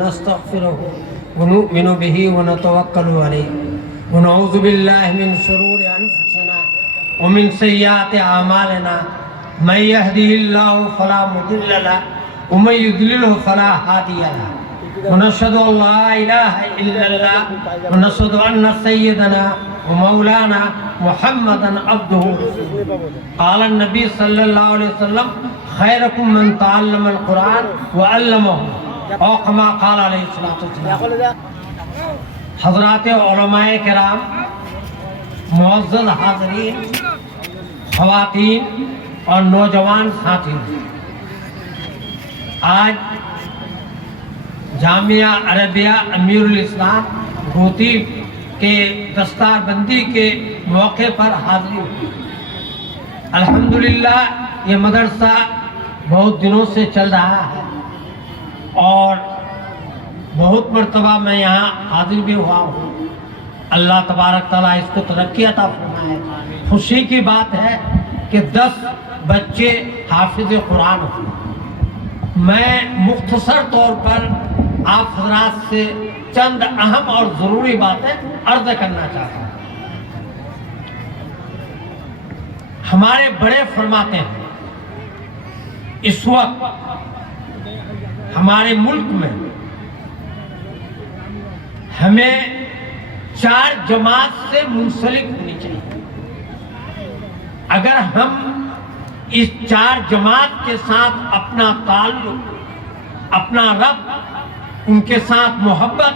نستغفره ونؤمن به ونتوكل عليه ونعوذ بالله من شرور أنفسنا ومن سيئات أعمالنا من يهده الله فلا مضل له ومن يضلله فلا هادي له ونشهد أن لا إله إلا الله ونشهد أن سيدنا ومولانا محمدا عبده قال النبي صلى الله عليه وسلم خيركم من تعلم القرآن وعلمه اور کما قال علیہ الصلوۃ حضرات علماء کرام، معزز حاضرین، خواتین اور نوجوان ساتھی، آج جامعہ عربیہ امیر الاسلام گوتی کے دستار بندی کے موقع پر حاضری ہوئی۔ الحمدللہ یہ مدرسہ بہت دنوں سے چل رہا ہے اور بہت مرتبہ میں یہاں حاضر بھی ہوا ہوں۔ اللہ تبارک تعالیٰ اس کو ترقی عطا فرمائے۔ خوشی کی بات ہے کہ 10 بچے حافظ قرآن ہوئے۔ میں مختصر طور پر آپ حضرات سے چند اہم اور ضروری باتیں عرض کرنا چاہتا ہوں۔ ہمارے بڑے فرماتے ہیں اس وقت ہمارے ملک میں ہمیں 4 جماعت سے منسلک ہونی چاہیے۔ اگر ہم اس 4 جماعت کے ساتھ اپنا تعلق، اپنا رب، ان کے ساتھ محبت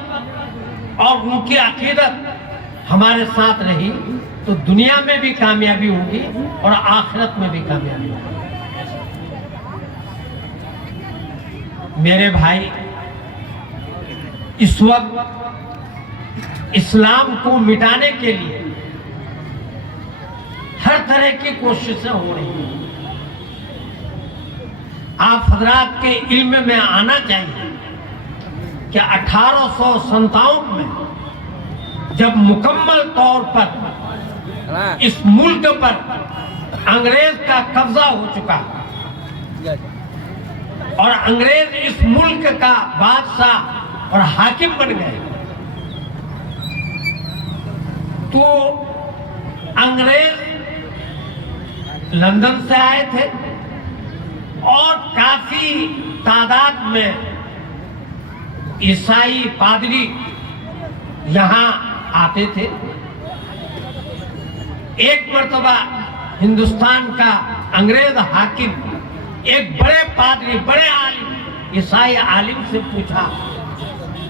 اور ان کی عقیدت ہمارے ساتھ رہی تو دنیا میں بھی کامیابی ہوگی اور آخرت میں بھی کامیابی ہوگی۔ میرے بھائی، اس وقت اسلام کو مٹانے کے لیے ہر طرح کی کوششیں ہو رہی ہیں۔ آپ حضرات کے علم میں آنا چاہیے کہ 1857 میں جب مکمل طور پر اس ملک پر انگریز کا قبضہ ہو چکا اور انگریز اس ملک کا بادشاہ اور حاکم بن گئے تو انگریز لندن سے آئے تھے اور کافی تعداد میں عیسائی پادری یہاں آتے تھے۔ ایک مرتبہ ہندوستان کا انگریز حاکم ایک بڑے پادری، بڑے عالم، عیسائی عالم سے پوچھا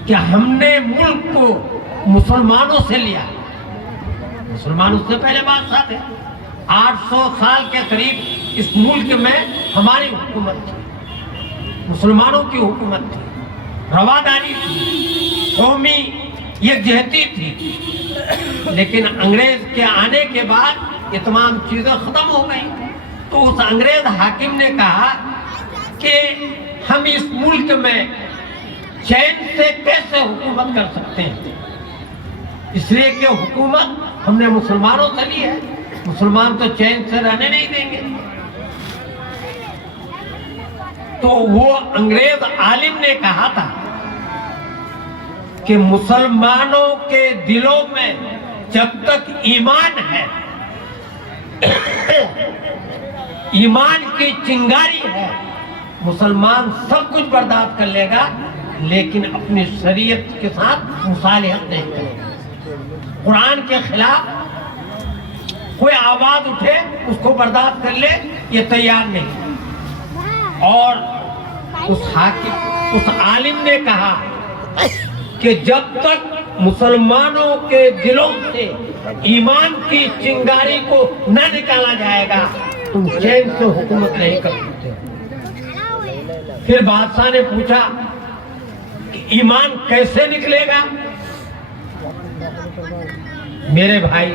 کہ ہم نے ملک کو مسلمانوں سے لیا، مسلمانوں سے پہلے بادشاہ تھے، 800 سال کے قریب اس ملک میں ہماری حکومت تھی، مسلمانوں کی حکومت تھی، رواداری تھی، قومی یکجہتی تھی، لیکن انگریز کے آنے کے بعد یہ تمام چیزیں ختم ہو گئیں۔ تو اس انگریز حاکم نے کہا کہ ہم اس ملک میں چین سے کیسے حکومت کر سکتے ہیں، اس لیے کہ حکومت ہم نے مسلمانوں سے لی ہے، مسلمان تو چین سے رہنے نہیں دیں گے۔ تو وہ انگریز عالم نے کہا تھا کہ مسلمانوں کے دلوں میں جب تک ایمان ہے، ایمان کی چنگاری ہے، مسلمان سب کچھ برداشت کر لے گا لیکن اپنی شریعت کے ساتھ مصالحت نہیں کرے گا۔ قرآن کے خلاف کوئی آواز اٹھے اس کو برداشت کر لے، یہ تیار نہیں۔ اور اس عالم نے کہا کہ جب تک مسلمانوں کے دلوں سے ایمان کی چنگاری کو نہ نکالا جائے گا تم چین سے حکومت نہیں کر سکتے۔ پھر بادشاہ نے پوچھا کہ ایمان کیسے نکلے گا؟ میرے بھائی،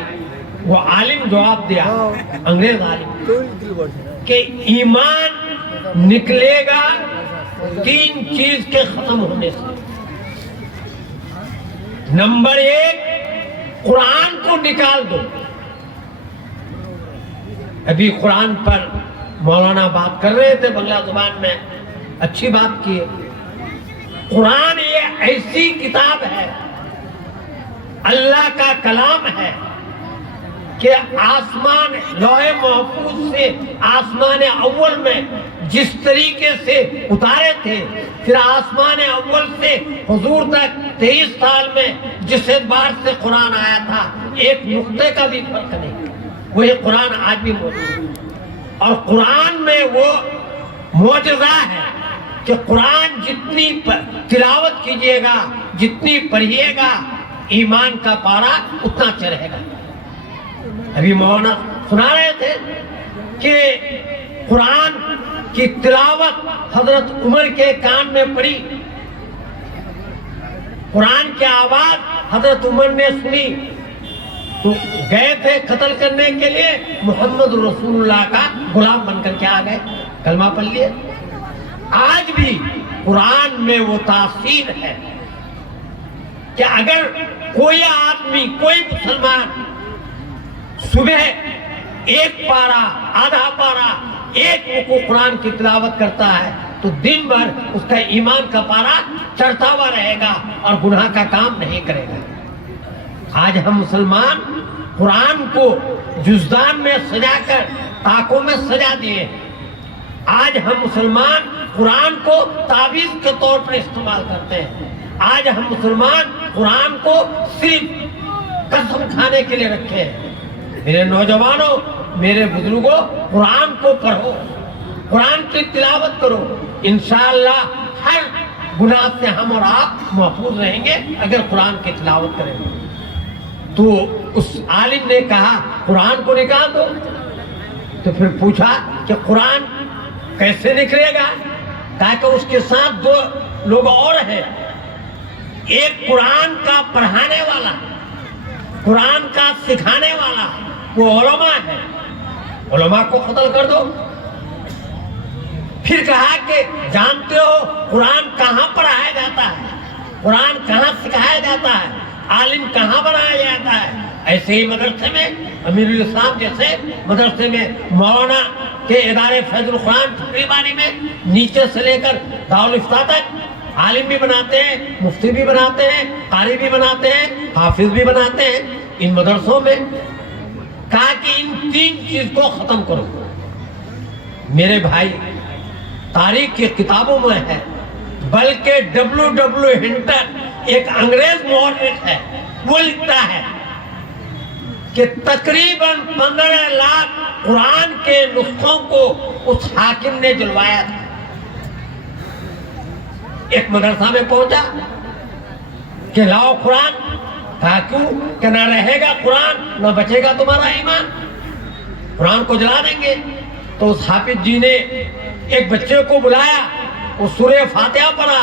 وہ عالم جواب دیا، انگریز عالم، کہ ایمان نکلے گا 3 چیز کے ختم ہونے سے۔ نمبر 1، قرآن کو نکال دو۔ ابھی قرآن پر مولانا بات کر رہے تھے بنگلہ زبان میں، اچھی بات کی ہے۔ قرآن یہ ایسی کتاب ہے، اللہ کا کلام ہے کہ آسمان لوح محفوظ سے آسمان اول میں جس طریقے سے اتارے تھے، پھر آسمان اول سے حضور تک 23 سال میں جس اعتبار سے قرآن آیا تھا، ایک نقطے کا بھی فرق نہیں، وہی قرآن آج بھی موجود ہے۔ اور قرآن میں وہ معجزہ ہے کہ قرآن جتنی تلاوت کیجئے گا، جتنی پڑھیے گا، ایمان کا پارا اتنا چڑھے گا۔ ابھی مولانا سنا رہے تھے کہ قرآن کی تلاوت حضرت عمر کے کان میں پڑی، قرآن کی آواز حضرت عمر نے سنی تو گئے تھے قتل کرنے کے لیے، محمد رسول اللہ کا غلام بن کر کے آ گئے، کلمہ پڑھ لیے۔ آج بھی قرآن میں وہ تاثیر ہے کہ اگر کوئی آدمی، کوئی مسلمان صبح ایک پارا، آدھا پارا، ایک رکوع قرآن کی تلاوت کرتا ہے تو دن بھر اس کا ایمان کا پارا چڑھتا ہوا رہے گا اور گناہ کا کام نہیں کرے گا۔ آج ہم مسلمان قرآن کو جزدان میں سجا کر طاقوں میں سجا دیے، آج ہم مسلمان قرآن کو تعویذ کے طور پر استعمال کرتے ہیں، آج ہم مسلمان قرآن کو صرف قسم کھانے کے لیے رکھے ہیں۔ میرے نوجوانوں، میرے بزرگوں، قرآن کو پڑھو، قرآن کی تلاوت کرو، انشاءاللہ ہر گناہ سے ہم اور آپ محفوظ رہیں گے اگر قرآن کی تلاوت کریں گے۔ تو اس عالم نے کہا قرآن کو نکال دو، تو پھر پوچھا کہ قرآن کیسے نکلے گا؟ کہا کہ اس کے ساتھ دو لوگ اور ہیں، ایک قرآن کا پڑھانے والا، قرآن کا سکھانے والا، وہ علماء ہے، علماء کو قتل کر دو۔ پھر کہا کہ جانتے ہو قرآن کہاں پڑھایا جاتا ہے، قرآن کہاں سکھایا جاتا ہے، عالم کہاں بنایا جاتا ہے؟ ایسے ہی مدرسے میں، امیر الاسلام جیسے مدرسے میں، مولانا کے ادارے فیض القرآن ٹھکری میں نیچے سے لے کر دارالفتہ تک عالم بھی بناتے ہیں، مفتی بھی بناتے ہیں، قاری بھی بناتے ہیں، حافظ بھی بناتے ہیں۔ ان مدرسوں میں کہا کہ ان تین چیز کو ختم کرو۔ میرے بھائی، تاریخ کی کتابوں میں ہے، بلکہ W ہنٹر ایک انگریز مورخ ہے، وہ لکھتا ہے کہ تقریباً 15 لاکھ قرآن کے نسخوں کو اس حاکم نے جلوایا تھا۔ ایک مدرسہ میں پہنچا کہ لاؤ قرآن، کہا کیوں؟ کہ نہ رہے گا قرآن نہ بچے گا تمہارا ایمان، قرآن کو جلا دیں گے۔ تو اس حافظ جی نے ایک بچے کو بلایا، وہ سورہ فاتحہ پڑھا،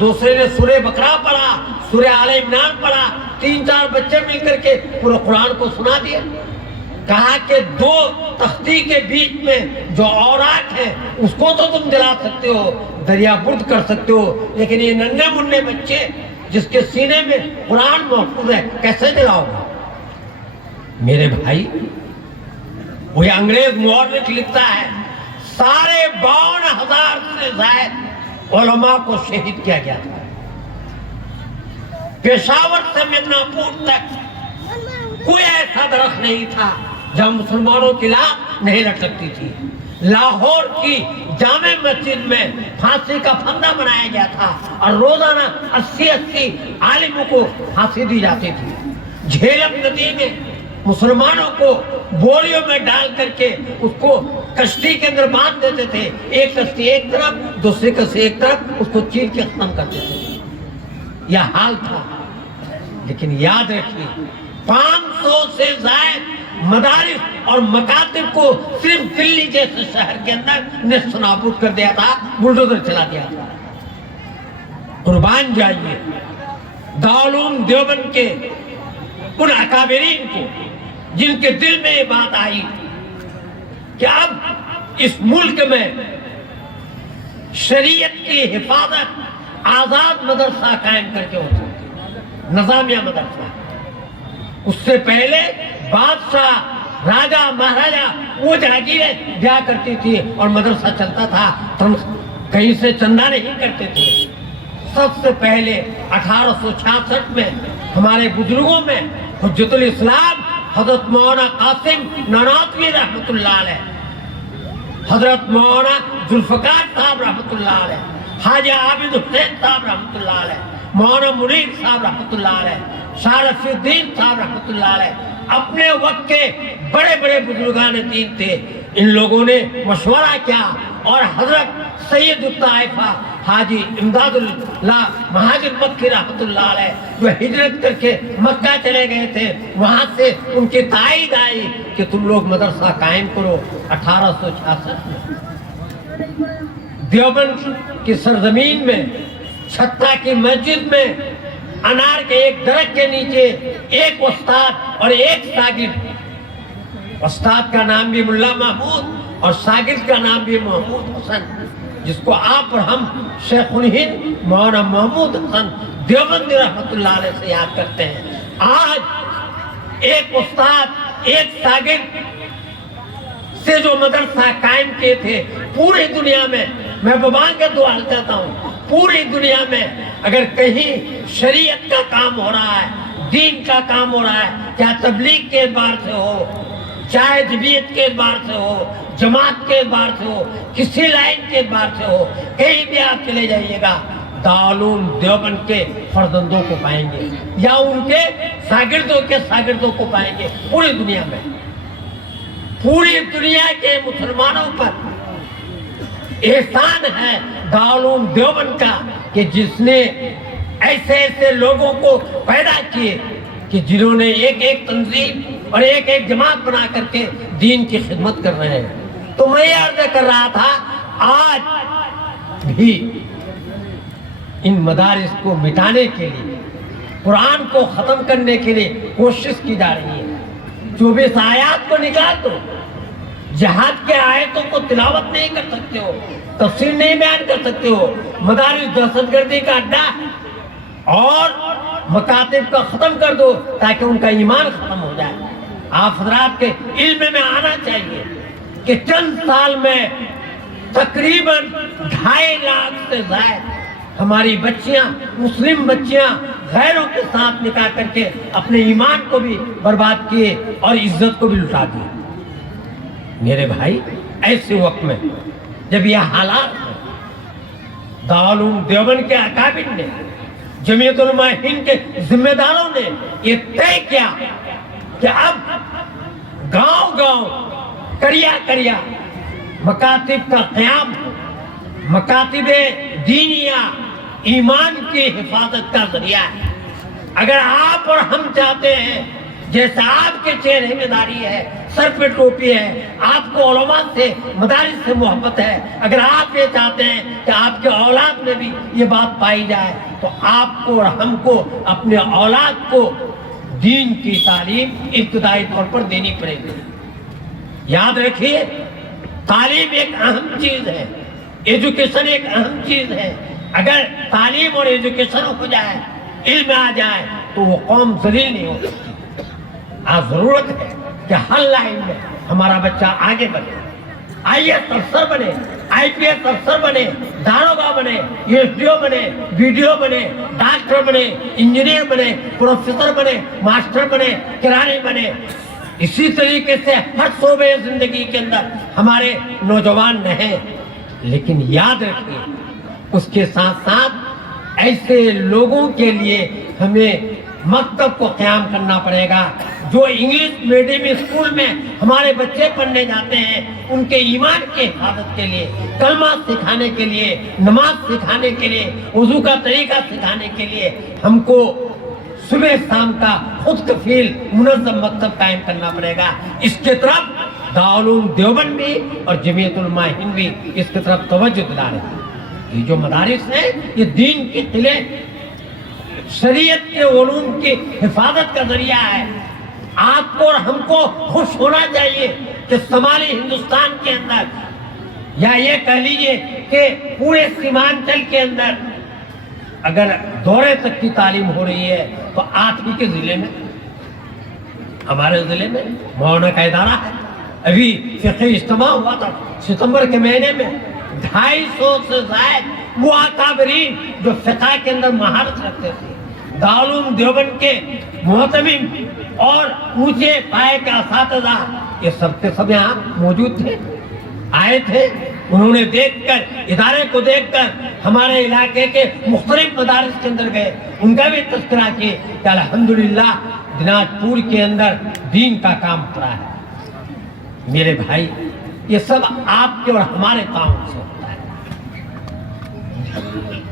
دوسرے نے سورہ بقرہ پڑھا، سورہ آل عمران پڑھا، 3-4 بچے مل کر کے پورے قرآن کو سنا دیا۔ کہا کہ 2 تختی کے بیچ میں جو اوراق ہے اس کو تو تم جلا سکتے ہو، دریا برد کر سکتے ہو، لیکن یہ ننھے منھے بچے جس کے سینے میں قرآن محفوظ ہے کیسے جلاؤ گا؟ میرے بھائی، وہ انگریز مورخ لکھتا ہے 52,000 سے زائد علماء کو شہید کیا گیا تھا۔ پشاور سے مدناپور تک کوئی ایسا درخت نہیں تھا جہاں مسلمانوں کی لاش نہیں لٹ سکتی تھی۔ لاہور کی جامع مسجد میں پھانسی کا پھندا بنایا گیا تھا اور روزانہ 80 عالموں کو پھانسی دی جاتی تھی۔ جھیلم ندی میں مسلمانوں کو بوریوں میں ڈال کر کے اس کو کشتی کے اندر باندھ دیتے تھے، ایک کشتی ایک طرف، دوسری کشتی ایک طرف، اس کو چیر کے ختم کرتے تھے۔ یہ حال تھا، لیکن یاد رکھیے 500 سے زائد مدارس اور مکاتب کو صرف دلی جیسے شہر کے اندر نیست و نابود کر دیا تھا، بلڈوزر چلا دیا تھا۔ قربان جائیے دارالعلوم دیوبند کے ان اکابرین کو جن کے دل میں یہ بات آئی کہ اب اس ملک میں شریعت کی حفاظت آزاد مدرسہ قائم کر کے ہوتا ہے، نظامیہ مدرسہ۔ اس سے پہلے بادشاہ، راجہ، مہاراجہ وہ جاگیریں دیا کرتی تھی اور مدرسہ چلتا تھا، کہیں سے چندہ نہیں کرتے تھے۔ سب سے پہلے 1866 میں ہمارے بزرگوں میں حجت الاسلام حضرت مولانا قاسم نانوتوی رحمۃ اللہ علیہ، حضرت مولانا ذوالفقار صاحب رحمۃ اللہ علیہ، حاجی عابد حسین صاحب رحمۃ اللہ علیہ، مولانا منیر صاحب رحمۃ اللہ علیہ، شاہ رفیع الدین صاحب رحمۃ اللہ علیہ، اپنے وقت کے بڑے بڑے بزرگان دین تھے، ان لوگوں نے مشورہ کیا اور حضرت سید الطائفہ حاجی امداد اللہ مہاجر مکی رحمۃ اللہ علیہ جو ہجرت کر کے مکہ چلے گئے تھے، وہاں سے ان کی تائید آئی کہ تم لوگ مدرسہ قائم کرو۔ 1866 میں دیوبند کی سرزمین میں چھتا کی مسجد میں انار کے ایک درخت کے نیچے ایک استاد اور ایک شاگرد، استاد کا نام بھی ملا محمود اور شاگرد کا نام بھی محمود حسن، جس کو آپ اور ہم شیخ الہند مولانا محمود حسن دیوبندی رحمۃ اللہ علیہ سے یاد کرتے ہیں۔ آج ایک استاد ایک شاگرد سے جو مدرسہ قائم کیے تھے پوری دنیا میں، میں ببان کے دعا چاہتا ہوں، پوری دنیا میں اگر کہیں شریعت کا کام ہو رہا ہے، دین کا کام ہو رہا ہے، چاہے تبلیغ کے اعتبار سے ہو، چاہے جمعیت کے اعتبار سے ہو، جماعت کے اعتبار سے ہو، کسی لائن کے اعتبار سے ہو، کہیں بھی آپ چلے جائیے گا دارالعلوم دیوبند کے فرزندوں کو پائیں گے یا ان کے شاگردوں کو پائیں گے۔ پوری دنیا میں، پوری دنیا کے مسلمانوں پر احسان ہے دارالعلوم دیوبند کا کہ جس نے ایسے ایسے لوگوں کو پیدا کیے کہ جنہوں نے ایک ایک تنظیم اور ایک ایک جماعت بنا کر کے دین کی خدمت کر رہے ہیں۔ تو میں یہ عرض کر رہا تھا، آج بھی ان مدارس کو مٹانے کے لیے، قرآن کو ختم کرنے کے لیے کوشش کی جا رہی ہے۔ 24 آیات کو نکال دو، جہاد کے آیتوں کو تلاوت نہیں کر سکتے ہو، تفسیر نہیں بیان کر سکتے ہو، مدارس دہشت گردی کا اڈا اور مکاتب کا ختم کر دو تاکہ ان کا ایمان ختم ہو جائے۔ آپ حضرات کے علم میں آنا چاہیے کہ چند سال میں تقریباً 2.5 لاکھ سے زائد ہماری بچیاں، مسلم بچیاں غیروں کے ساتھ نکاح کر کے اپنے ایمان کو بھی برباد کیے اور عزت کو بھی لٹا دیے۔ میرے بھائی، ایسے وقت میں جب یہ حالات ہیں، دارالعلوم دیوبند کے اکابر نے، جمعیت علماء ہند کے ذمہ داروں نے یہ طے کیا کہ اب گاؤں گاؤں، کریا کریا مکاتب کا قیام، مکاتب دینیہ ایمان کی حفاظت کا ذریعہ ہے۔ اگر آپ اور ہم چاہتے ہیں، جیسا آپ کے چہرے میں داڑھی ہے، سر پہ ٹوپی ہے، آپ کو علماء سے، مدارس سے محبت ہے، اگر آپ یہ چاہتے ہیں کہ آپ کے اولاد میں بھی یہ بات پائی جائے تو آپ کو اور ہم کو اپنے اولاد کو دین کی تعلیم ابتدائی طور پر دینی پڑے گی۔ یاد رکھیے، تعلیم ایک اہم چیز ہے، ایجوکیشن ایک اہم چیز ہے۔ اگر تعلیم اور ایجوکیشن ہو جائے، علم آ جائے تو وہ قوم ذلیل نہیں ہو سکتی۔ آج ضرورت ہے کہ ہر لائن میں ہمارا بچہ آگے بڑھے، IAS افسر بنے، IPS افسر بنے، داروغہ بنے، SDO بنے، BDO بنے، ڈاکٹر بنے، انجینئر بنے، پروفیسر بنے، ماسٹر بنے، کرانی بنے۔ اسی طریقے سے ہر شعبے زندگی کے اندر ہمارے نوجوان رہیں، لیکن یاد رکھیے اس کے ساتھ ساتھ ایسے لوگوں کے لیے ہمیں مکتب کو قیام کرنا پڑے گا جو انگلش میڈیم اسکول میں ہمارے بچے پڑھنے جاتے ہیں، ان کے ایمان کی حفاظت کے لیے، کلمہ سکھانے کے لیے، نماز سکھانے کے لیے، وضو کا طریقہ سکھانے کے لیے ہم کو صبح شام کا خود کفیل منظم مکتب قائم کرنا پڑے گا۔ اس کے طرف دارالعلوم دیوبند بھی اور جمعیت علماء ہند بھی اس کی طرف توجہ دلا رہے ہیں۔ یہ جو مدارس ہیں، یہ دین کے قلعے، شریعت کے علوم کی حفاظت کا ذریعہ ہے۔ آپ کو اور ہم کو خوش ہونا چاہیے کہ شمالی ہندوستان کے اندر، یا یہ کہہ لیجئے کہ پورے سیمانچل کے اندر اگر دورے تک کی تعلیم ہو رہی ہے تو آپ ہی کے ضلع میں، ہمارے ضلع میں مولانا کا ادارہ ہے۔ ابھی فقہی اجتماع ہوا تھا ستمبر کے مہینے میں، 250 سے زائد وہ اکابرین جو فقہ کے اندر مہارت رکھتے تھے، دارالعلوم دیوبند کے محتمم اور اونچے پائے کے اساتذہ، یہ سب کے سب یہاں موجود تھے، آئے تھے۔ انہوں نے دیکھ کر، ادارے کو دیکھ کر ہمارے علاقے کے مختلف مدارس کے اندر گئے، ان کا بھی تذکرہ کیے کہ الحمدللہ دناجپور کے اندر دین کا کام ہو رہا ہے۔ میرے بھائی، یہ سب آپ کے اور ہمارے کام سے ہوتا ہے۔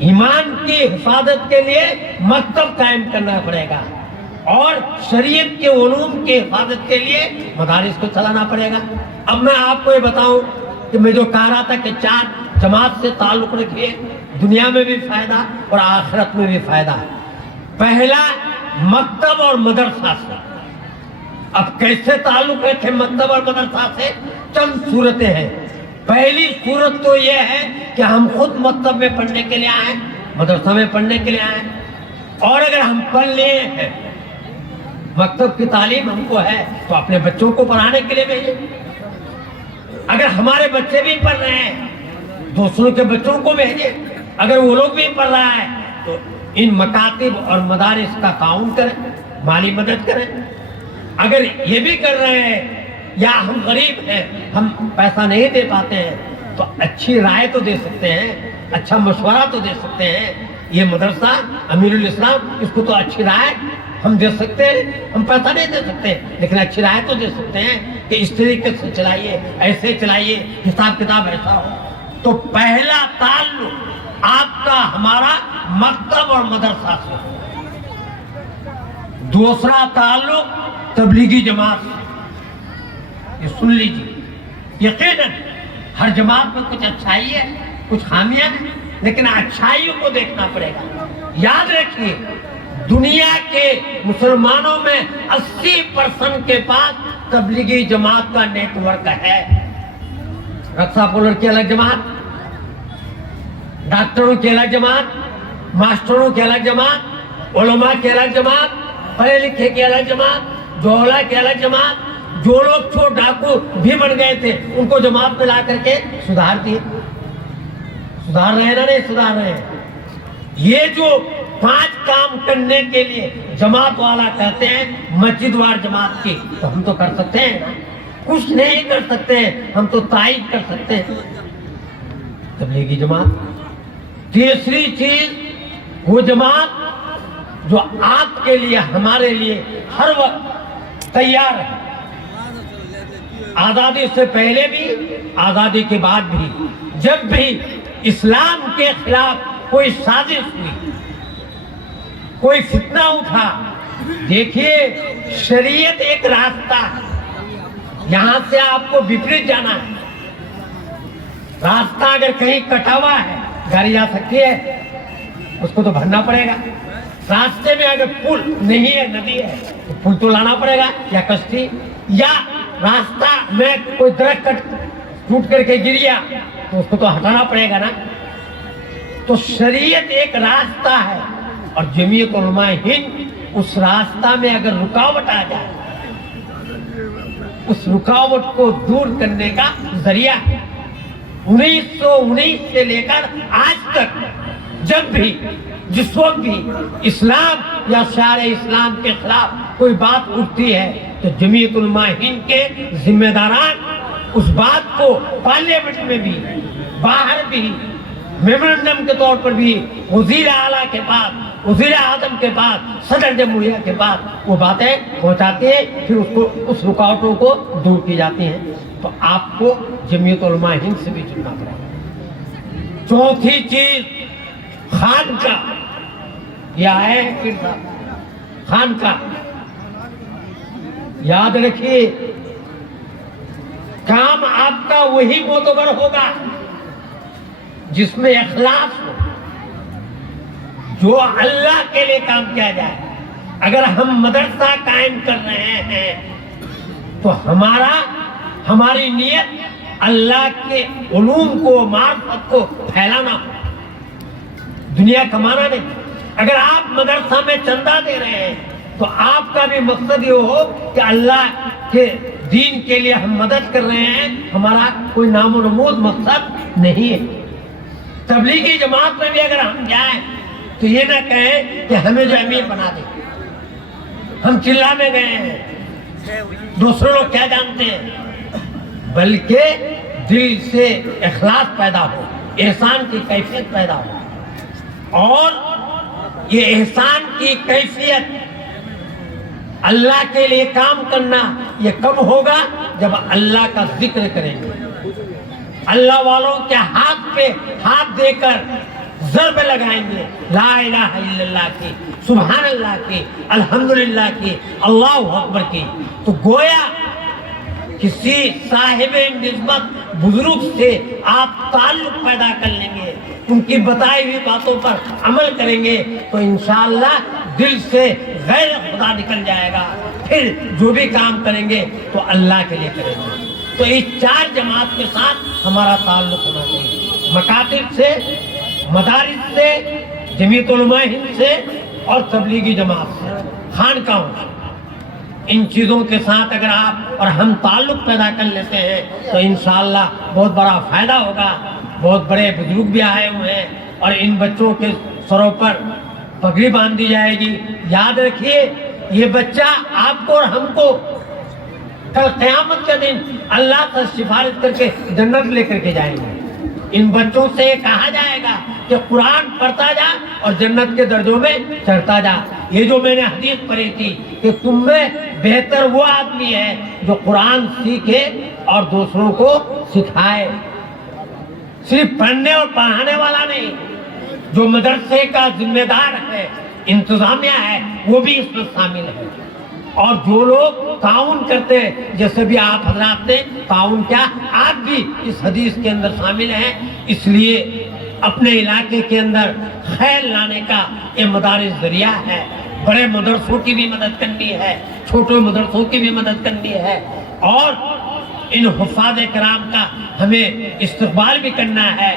ایمان کی حفاظت کے لیے مکتب قائم کرنا پڑے گا، اور شریعت کے علوم کی حفاظت کے لیے مدارس کو چلانا پڑے گا۔ اب میں آپ کو یہ بتاؤں کہ میں جو کہہ رہا تھا کہ 4 جماعت سے تعلق رکھیے، دنیا میں بھی فائدہ اور آخرت میں بھی فائدہ ہے۔ پہلا مکتب اور مدرسہ سے۔ اب کیسے تعلق رکھے مکتب اور مدرسہ سے؟ چند صورتیں ہیں۔ پہلی صورت تو یہ ہے کہ ہم خود مکتب میں پڑھنے کے لیے آئیں، مدرسہ میں پڑھنے کے لیے آئیں، اور اگر ہم پڑھ لیے ہیں، مکتب کی تعلیم ہم کو ہے، تو اپنے بچوں کو پڑھانے کے لیے بھیجیں۔ اگر ہمارے بچے بھی پڑھ رہے ہیں، دوسروں کے بچوں کو بھیجیں۔ اگر وہ لوگ بھی پڑھ رہا ہے تو ان مکاتب اور مدارس کا تعاون کریں، مالی مدد کریں۔ اگر یہ بھی کر رہے ہیں، یا ہم غریب ہیں، ہم پیسہ نہیں دے پاتے ہیں، تو اچھی رائے تو دے سکتے ہیں، اچھا مشورہ تو دے سکتے ہیں۔ یہ مدرسہ امیر الاسلام، اس کو تو اچھی رائے ہم دے سکتے ہیں، ہم پیسہ نہیں دے سکتے، لیکن اچھی رائے تو دے سکتے ہیں کہ اس طریقے سے چلائیے، ایسے چلائیے، حساب کتاب ایسا ہو۔ تو پہلا تعلق آپ کا ہمارا مکتب اور مدرسہ سے۔ دوسرا تعلق تبلیغی جماعت سے۔ یہ سن لیجیے، یقیناً ہر جماعت میں کچھ اچھائی ہے، کچھ خامیاں ہیں، لیکن اچھائیوں کو دیکھنا پڑے گا۔ یاد رکھیے، دنیا کے مسلمانوں میں 80% کے پاس تبلیغی جماعت کا نیٹ ورک ہے۔ رکشا پولر کی الگ جماعت، ڈاکٹروں کی الگ جماعت، ماسٹروں کی الگ جماعت، علماء کی الگ جماعت، پڑھے لکھے کی الگ جماعت، جوہلا کی الگ جماعت۔ جو لوگ چور ڈاکو بھی بن گئے تھے، ان کو جماعت میں لا کر کے سدھار دیے۔ سدھار رہے نا؟ نہیں سدھار رہے ہیں۔ یہ جو 5 کام کرنے کے لیے جماعت والا کہتے ہیں، مسجد وار جماعت کی، تو ہم تو کر سکتے ہیں نا؟ کچھ نہیں کر سکتے ہیں، ہم تو تائید کر سکتے ہیں۔ تبلیغی جماعت۔ تیسری چیز، وہ جماعت جو آپ کے لیے، ہمارے لیے ہر وقت تیار ہے، آزادی سے پہلے بھی، آزادی کے بعد بھی، جب بھی اسلام کے خلاف کوئی سازش ہوئی، کوئی فتنہ اٹھا۔ دیکھیے، شریعت ایک راستہ ہے، یہاں سے آپ کو وپریت جانا ہے۔ راستہ اگر کہیں کٹا ہوا ہے، گاڑی جا سکتی ہے، اس کو تو بھرنا پڑے گا۔ راستے میں اگر پل نہیں ہے، ندی ہے، تو پل تو لانا پڑے گا، یا کشتی، یا راستہ میں کوئی درخت ٹوٹ کر کے گر گیا تو اس کو تو ہٹانا پڑے گا نا۔ تو شریعت ایک راستہ ہے، اور جمعیت علماء ہند اس راستہ میں اگر رکاوٹ آ جائے، اس رکاوٹ کو دور کرنے کا ذریعہ ہے۔ 1919 سے لے کر آج تک جب بھی، جس وقت بھی اسلام یا شعائر اسلام کے خلاف کوئی بات اٹھتی ہے، تو جمعیت علماء ہند کے ذمہ داران اس بات کو پارلیمنٹ میں بھی، باہر بھی، میمورنڈم کے طور پر بھی وزیر اعلیٰ کے پاس، وزیر اعظم کے پاس، صدر جمہوریہ کے پاس وہ باتیں پہنچاتی ہیں، پھر اس رکاوٹوں کو دور کی جاتی ہیں۔ تو آپ کو جمعیت علماء ہند سے بھی جڑنا پڑے گا۔ چوتھی چیز، خان کا، یہ آئے ہیں پھر خان کا، یاد رکھیے، کام آپ کا وہی معتبر ہوگا جس میں اخلاص ہو، جو اللہ کے لیے کام کیا جائے۔ اگر ہم مدرسہ قائم کر رہے ہیں تو ہماری نیت اللہ کے علوم کو، معرفت کو پھیلانا ہو، دنیا کمانا نہیں۔ اگر آپ مدرسہ میں چندہ دے رہے ہیں تو آپ کا بھی مقصد یہ ہو کہ اللہ کے دین کے لیے ہم مدد کر رہے ہیں، ہمارا کوئی نام و نمود مقصد نہیں ہے۔ تبلیغی جماعت میں بھی اگر ہم جائیں تو یہ نہ کہیں کہ ہمیں جو امیر بنا دے، ہم چلا میں گئے ہیں، دوسرے لوگ کیا جانتے ہیں، بلکہ دل سے اخلاص پیدا ہو، احسان کی کیفیت پیدا ہو. اور یہ احسان کی کیفیت، اللہ کے لیے کام کرنا، یہ کب ہوگا؟ جب اللہ کا ذکر کریں گے، اللہ والوں کے ہاتھ پہ ہاتھ دے کر ضرب لگائیں گے، لا الہ الا اللہ کی، سبحان اللہ کی، الحمدللہ کی، اللہ اکبر کی. تو گویا کسی صاحب نسبت بزرگ سے آپ تعلق پیدا کر لیں گے، ان کی بتائی ہوئی باتوں پر عمل کریں گے تو انشاءاللہ دل سے غیر خدا نکل جائے گا. پھر جو بھی کام کریں گے تو اللہ کے لیے کریں گے. تو اس 4 جماعت کے ساتھ ہمارا تعلق ہونا چاہیے، مکاتب سے، مدارس سے، جمعیت علماء ہند سے اور تبلیغی جماعت سے، خانقاہوں سے. ان چیزوں کے ساتھ اگر آپ اور ہم تعلق پیدا کر لیتے ہیں تو انشاءاللہ بہت بڑا فائدہ ہوگا. بہت بڑے بزرگ بھی آئے ہوئے ہیں اور ان بچوں کے سروں پر پگڑی باندھ دی جائے گی. یاد رکھیے یہ بچہ آپ کو اور ہم کو کل قیامت کے دن اللہ سے سفارش کر کے جنت لے کر کے جائیں گے. ان بچوں سے کہا جائے گا کہ قرآن پڑھتا جا اور جنت کے درجوں میں چڑھتا جا. یہ جو میں نے حدیث پڑھی تھی کہ تم میں بہتر وہ آدمی ہے جو قرآن سیکھے اور دوسروں کو سکھائے. صرف پڑھنے اور پڑھانے والا نہیں، جو مدرسے کا ذمہ دار ہے، انتظامیہ ہے، وہ بھی اس میں شامل ہے. اور جو لوگ تعاون کرتے ہیں، جیسے بھی آپ حضرات نے تعاون کیا، آپ بھی اس حدیث کے اندر شامل ہیں. اس لیے اپنے علاقے کے اندر خیر لانے کا یہ مدارس ذریعہ ہے. بڑے مدرسوں کی بھی مدد کرنی ہے، چھوٹے مدرسوں کی بھی مدد کرنی ہے، اور ان حفاظ کرام کا ہمیں استقبال بھی کرنا ہے.